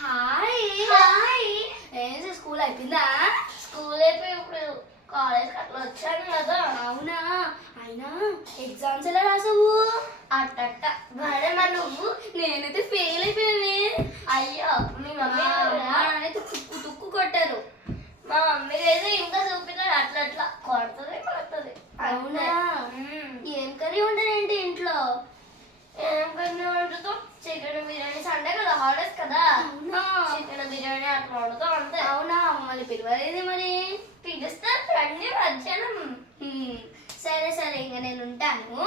Hi hi. ఏంటి school అయిపోయిందా? School అయిపోయి ఇప్పుడు కాలేజ్కి అట్లా వచ్చాను కదా. అవునా? అయినా ఎగ్జామ్స్ ఎలా రాసావు? అట్టట్ట బానే మరి నువ్వు. నేనైతే ఫెయిల్ అయిపోయానే. అయ్యో మీ మమ్మీ అయితే తుక్కు తుక్కు కొట్టారు. మా మమ్మీ అయితే ఇంకా చూపిస్తారు అట్లా అట్లా కొడుతుంది పడుతుంది. అవునా? ఏం కర్రీ ఉండదేంటి ఇంట్లో? ఏం కన్నా వండుతాం, చికెన్ బిర్యానీ. సండే కదా, హాలిడేస్ కదా. అవునా? చికెన్ బిర్యానీ అట్లా వండుతాం అంతే. అవునా? మమ్మల్ని పిలవలేదు మరి. పిలుస్తారు రండి మధ్యాహ్నం. సరే సరే, ఇంకా నేను ఉంటాను.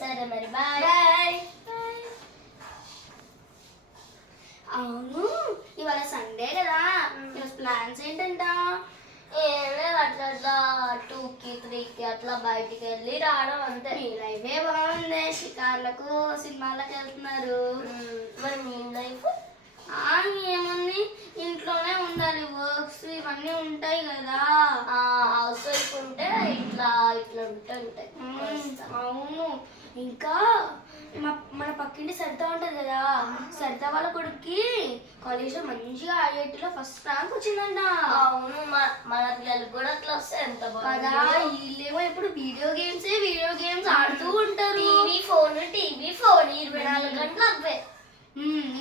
సరే మరి బాయ్. బాయ్. అవును, ఇవాళ సండే కదా, ఈరోజు ప్లాన్స్ ఏంటంట? ఏం లేదు, అట్లా అట్లా 2కి 3కి అట్లా బయటికి వెళ్ళి రావడం అంతే. మీ లైఫే బాగుంది, షికార్లకు సినిమాలకు వెళ్తున్నారు. మరి మీ లైఫ్? ఏముంది, ఇంట్లోనే ఉండాలి, వర్క్స్ ఇవన్నీ ఉంటాయి కదా. హౌస్ వైఫ్ ఉంటే ఇట్లా ఇట్లా ఉంటాయి. అవును, ఇంకా మన పక్కింటి సరిత ఉంటది కదా, సరిత వాళ్ళ కొడుక్కి కాలేజ్ లో మంచిగా ఐఐటీలో ఫస్ట్ ర్యాంక్ వచ్చిందంట. అవును, మన పిల్లలకు కూడా అట్లా వస్తే ఎంత కదా. వీళ్ళేమో ఇప్పుడు వీడియో గేమ్స్ ఆడుతూ ఉంటారు. టీవీ ఫోన్ 24 గంటలు అవే.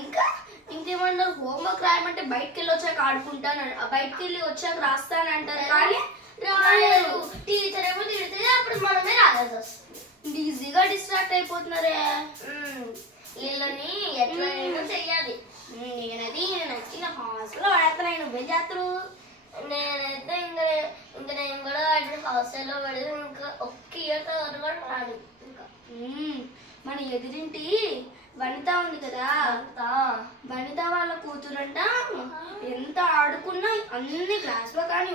ఇంకా ఇంకేమన్నారు, హోంవర్క్ రాయమంటే బయటకు వెళ్ళి వచ్చాక ఆడుకుంటాను, బయటకు వెళ్ళి వచ్చాక రాస్తానంటారు కానీ రాయరు. టీచర్ ఏమో తిడితే అప్పుడు మనమే రాయాల్సి వస్తుంది. ఈజీగా డిస్ట్రాక్ట్ అయిపోతున్నారే. వీళ్ళని ఎట్లా చెయ్యాలి. నేనైతే హాస్టల్లో ఆడుతున్నాను, నువ్వేం చేస్తారు? నేనైతే నేను కూడా హాస్టల్లో పడి ఇంకా ఒక్క ఇయర్ కూడా రాదు. ఇంకా మన ఎదురింటి వనిత ఉంది కదా, వనిత వాళ్ళ కూతురంట ఎంత ఆడుకున్నా అన్ని క్లాస్ లో కానీ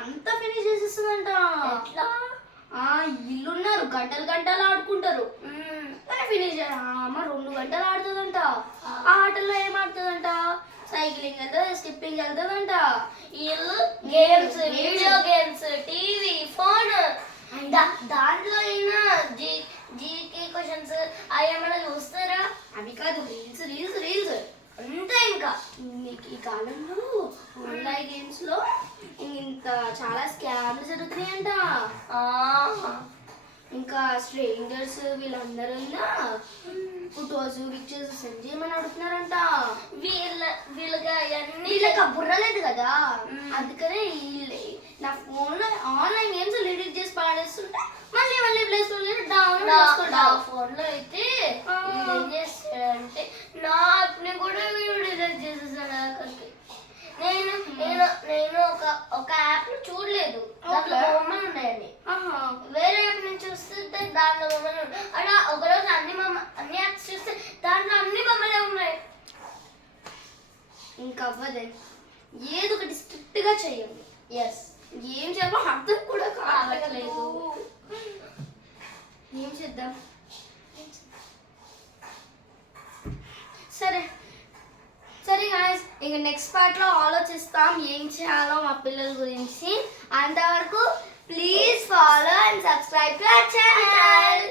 అంతా ఫినిష్ చేసేస్తుందంట. ఎట్లా? ఇల్లున్నారు గంటలు గంటలు ఆడుకుంటారు కానీ ఫినిష్ 2 గంటలు ఆడుతుందంట. ఆ ఆటల్లో ఏం ఆడుతుందంట, సైక్లింగ్ వెళ్తుంది, స్కిప్పింగ్ వెళ్తుందంట. వీళ్ళు games, video games, TV, phone. దాంట్లో అయినా జీకే క్వశ్చన్స్ అవి ఏమైనా చూస్తారా? అవి కాదు, రీల్స్ రీల్స్ రీల్స్ అంతే. ఇంకా ఈ కాలంలో ఆన్లైన్ గేమ్స్ లో ఇంత చాలా స్కామ్లు జరుగుతున్నాయంట. ఇంకా స్ట్రేంజర్స్ వీళ్ళందరూ ఫోటోస్ పిక్చర్స్ సెండ్ చేయమని అడుగుతున్నారంట. వీళ్ళకి బుర్రలేదు కదా, అందుకనే నా ఫోన్ లో ఆన్లైన్ గేమ్స్ డిలీట్ చేసి పాడేస్తుంటే మళ్ళీ మళ్ళీ ప్లే స్టోర్ లో డౌన్లోడ్ చేసుకుంటా. ఫోన్ లో అయితే ఏం చేస్తాడంటే నా యాప్ ని కూడా వీడు డిలీట్ చేసేసాడు. అక్కడికి నేను ఒక యాప్ ని చూడలేదు, దాంట్లో బొమ్మలు ఉన్నాయండి. వేరే యాప్ నుంచి చూస్తే దాంట్లో బొమ్మలు అలా ఒకరోజు అన్ని యాప్స్ చూస్తే దాంట్లో అన్ని బొమ్మలే ఉన్నాయి. ఇంకా అవ్వదే, ఏదో ఒకటి స్ట్రిక్ట్ గా చెయ్యండి. ఎస్, ఏం చేయాలో అర్థం కూడా కావట్లేదు. ఏం చేద్దాం? సరే సరే గాయ్స్, ఇంక నెక్స్ట్ పార్ట్ లో ఆలోచిస్తాం ఏం చేయాలో మా పిల్లల గురించి. అంతవరకు please follow and subscribe to our channel.